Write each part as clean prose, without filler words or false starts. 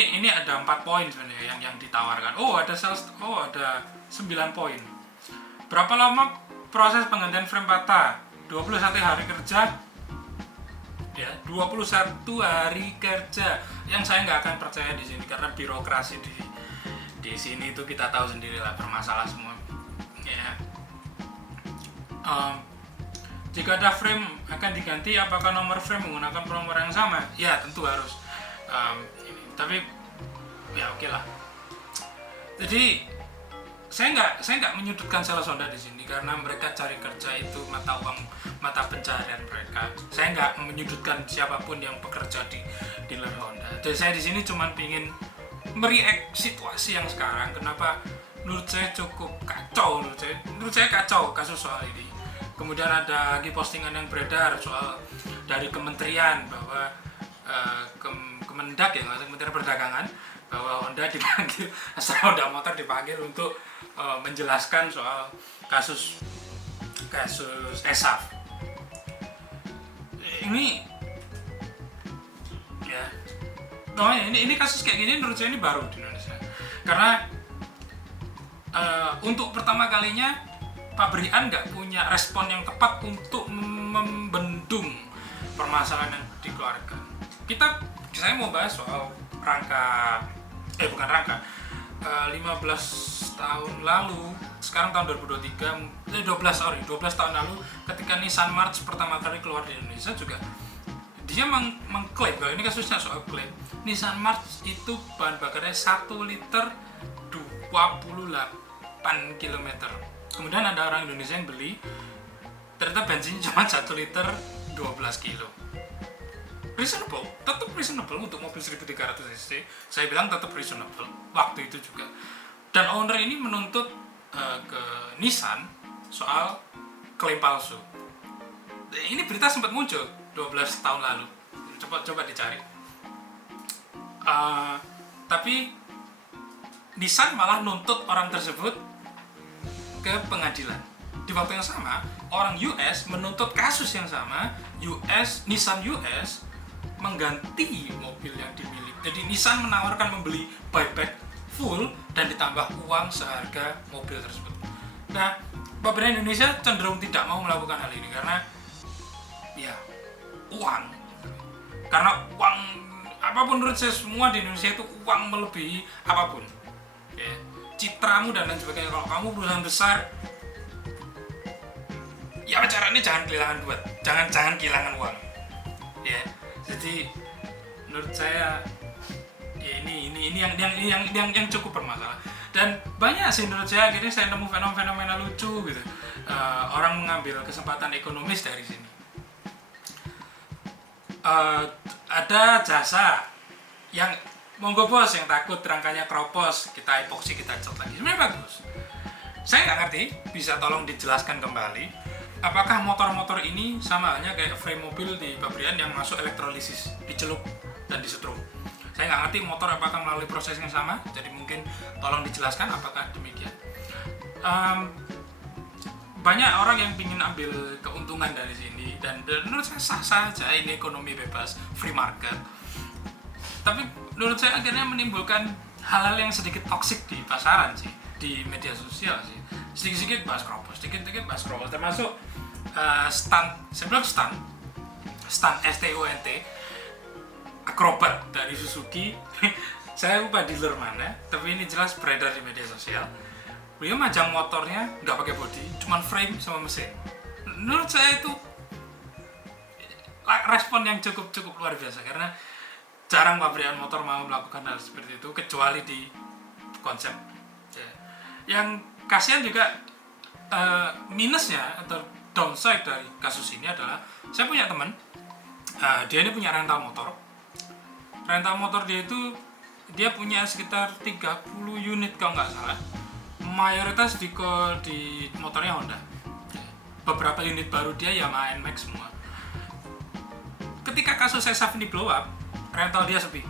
ini ada 4 poin sebenarnya yang ditawarkan. Ada 9 poin. Berapa lama proses penggantian frame patah? 21 hari kerja. Ya, 21 hari kerja. Yang saya nggak akan percaya di sini karena birokrasi di sini itu kita tahu sendiri lah, bermasalah semua. Ya. Jika ada frame akan diganti, apakah nomor frame menggunakan nomor yang sama? Ya, tentu harus. Tapi ya oke lah. Jadi saya nggak menyudutkan sales Honda di sini karena mereka cari kerja itu mata pencaharian mereka. Saya nggak menyudutkan siapapun yang bekerja di dealer Honda. Jadi saya di sini cuma pingin mereact situasi yang sekarang. Kenapa menurut saya cukup kacau, menurut saya kacau kasus soal ini. Kemudian ada lagi postingan yang beredar soal dari kementerian bahwa Kemendak ya, Kementerian Perdagangan, bahwa Honda dipanggil, Honda Motor dipanggil untuk menjelaskan soal kasus ESAF. Ini ya, ini kasus kayak gini menurut saya ini baru di Indonesia. Karena untuk pertama kalinya Pak Brian nggak punya respon yang tepat untuk membendung permasalahan yang dikeluarkan. Saya mau bahas soal 15 tahun lalu, sekarang tahun 2023, 12 tahun lalu ketika Nissan March pertama kali keluar di Indonesia juga dia mengklaim bahwa ini kasusnya soal klaim Nissan March itu bahan bakarnya 1 liter 28 km. Kemudian ada orang Indonesia yang beli, ternyata bensinnya cuma 1 liter 12 kilo. Tetap reasonable untuk mobil 1300 cc. Saya bilang tetap reasonable waktu itu juga. Dan owner ini menuntut ke Nissan soal klaim palsu. Ini berita sempat muncul 12 tahun lalu. Coba dicari. Tapi Nissan malah nuntut orang tersebut ke pengadilan. Di waktu yang sama, orang US menuntut kasus yang sama, Nissan US mengganti mobil yang dimiliki. Jadi Nissan menawarkan membeli buyback full dan ditambah uang seharga mobil tersebut. Nah, pemerintah Indonesia cenderung tidak mau melakukan hal ini karena ya uang. Karena uang, apapun menurut saya semua di Indonesia itu uang melebihi apapun. Ya, citramu dan lain sebagainya. Kalau kamu perusahaan besar, ya caranya jangan kehilangan duit, jangan kehilangan uang. Ya, jadi menurut saya ya ini yang cukup bermasalah. Dan banyak sih menurut saya akhirnya saya nemu fenomena lucu gitu. Orang mengambil kesempatan ekonomis dari sini. Ada jasa yang monggo bos, yang takut rangkanya keropos, kita epoksi, kita cat lagi. Sebenarnya bagus. Saya nggak ngerti, bisa tolong dijelaskan kembali. Apakah motor-motor ini sama halnya kayak frame mobil di pabrikan yang masuk elektrolisis, dicelup dan disetrum? Saya nggak ngerti motor apakah melalui proses yang sama, jadi mungkin tolong dijelaskan apakah demikian. Banyak orang yang ingin ambil keuntungan dari sini dan menurut saya sah-sah aja, ini ekonomi bebas, free market. Tapi menurut saya akhirnya menimbulkan hal-hal yang sedikit toksik di pasaran sih, di media sosial sih. Sedikit-sedikit bahas keropos, sedikit-sedikit bahas keropos, termasuk stand STUNT akrobat dari Suzuki. Saya lupa dealer mana, tapi ini jelas beredar di media sosial. Beliau majang motornya nggak pakai bodi, cuman frame sama mesin. Menurut saya itu respon yang cukup luar biasa karena jarang pabrikan motor mau melakukan hal seperti itu kecuali di konsep. Yang kasihan juga minusnya atau downside dari kasus ini adalah saya punya teman, dia ini punya rental motor dia punya sekitar 30 unit kalau nggak salah, mayoritas di motornya Honda, beberapa unit baru dia Yamaha NMAX semua. Ketika kasus ESAF ini blow up, rental dia sepi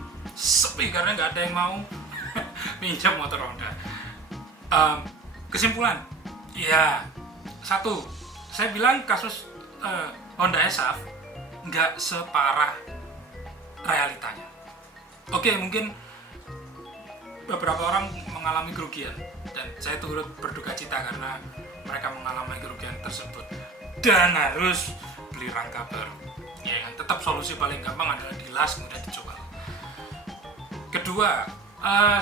karena nggak ada yang mau minjam motor Honda. Kesimpulan, ya satu, saya bilang kasus Honda ESAF nggak separah realitanya. Oke, mungkin beberapa orang mengalami kerugian dan saya turut berduka cita karena mereka mengalami kerugian tersebut dan harus beli rangka baru. Ya kan, tetap solusi paling gampang adalah dilas kemudian dijual. Kedua,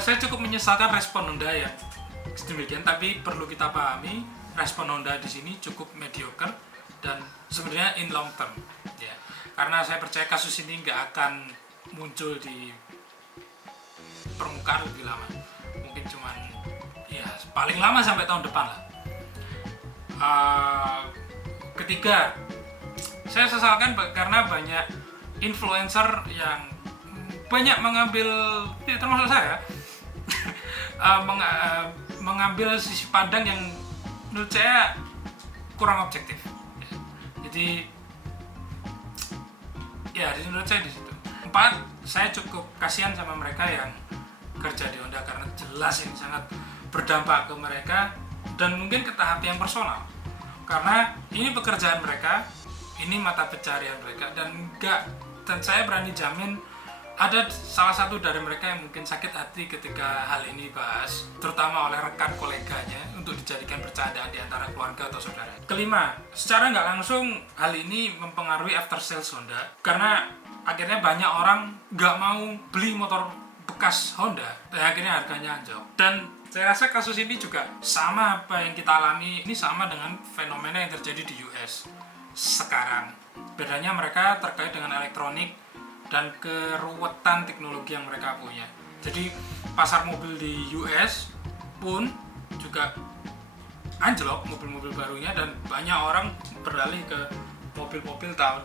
saya cukup menyesalkan respon Honda yang sedemikian, tapi perlu kita pahami respon Honda di sini cukup mediocre dan sebenarnya in long term, ya. Karena saya percaya kasus ini nggak akan muncul di permukaan lebih lama, mungkin cuman ya paling lama sampai tahun depan lah. Ketiga, saya sesalkan karena banyak influencer yang banyak mengambil, ya termasuk saya, mengambil sisi pandang yang menurut saya kurang objektif. Jadi ya menurut saya di situ. 4, saya cukup kasihan sama mereka yang kerja di Honda karena jelas ini sangat berdampak ke mereka dan mungkin ke tahap yang personal. Karena ini pekerjaan mereka, ini mata pencarian mereka dan saya berani jamin ada salah satu dari mereka yang mungkin sakit hati ketika hal ini dibahas, terutama oleh rekan koleganya untuk dijadikan bercandaan di antara keluarga atau saudara. Kelima, secara nggak langsung hal ini mempengaruhi after sales Honda karena akhirnya banyak orang nggak mau beli motor bekas Honda dan akhirnya harganya anjlok. Dan saya rasa kasus ini juga sama apa yang kita alami, ini sama dengan fenomena yang terjadi di US sekarang. Bedanya mereka terkait dengan elektronik dan keruwetan teknologi yang mereka punya. Jadi pasar mobil di US pun juga anjlok mobil-mobil barunya dan banyak orang beralih ke mobil-mobil tahun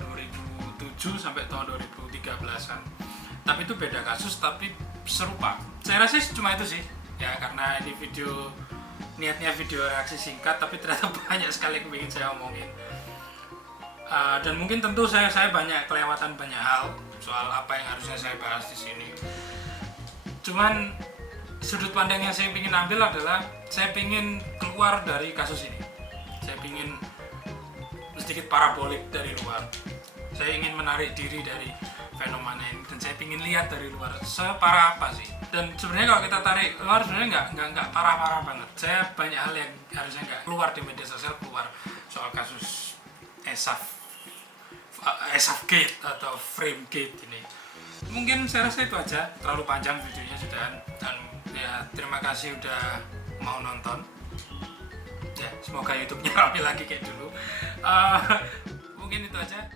2007 sampai tahun 2013-an. Tapi itu beda kasus tapi serupa. Saya rasa cuma itu sih. Ya karena ini niatnya video reaksi singkat tapi ternyata banyak sekali yang ingin saya omongin. Dan mungkin tentu saya banyak kelewatan banyak hal soal apa yang harusnya saya bahas di sini. Cuman sudut pandang yang saya ingin ambil adalah saya ingin keluar dari kasus ini. Saya ingin sedikit parabolik dari luar. Saya ingin menarik diri dari fenomena ini dan saya ingin lihat dari luar separah apa sih. Dan sebenarnya kalau kita tarik luar sebenarnya nggak parah-parah banget. Saya banyak hal yang harusnya nggak keluar di media sosial keluar soal kasus ESAF Gate atau Frame Gate ini. Mungkin saya rasa itu aja, terlalu panjang videonya sudah, dan ya terima kasih udah mau nonton. Ya semoga YouTube-nya rapi lagi kayak dulu. Mungkin itu aja.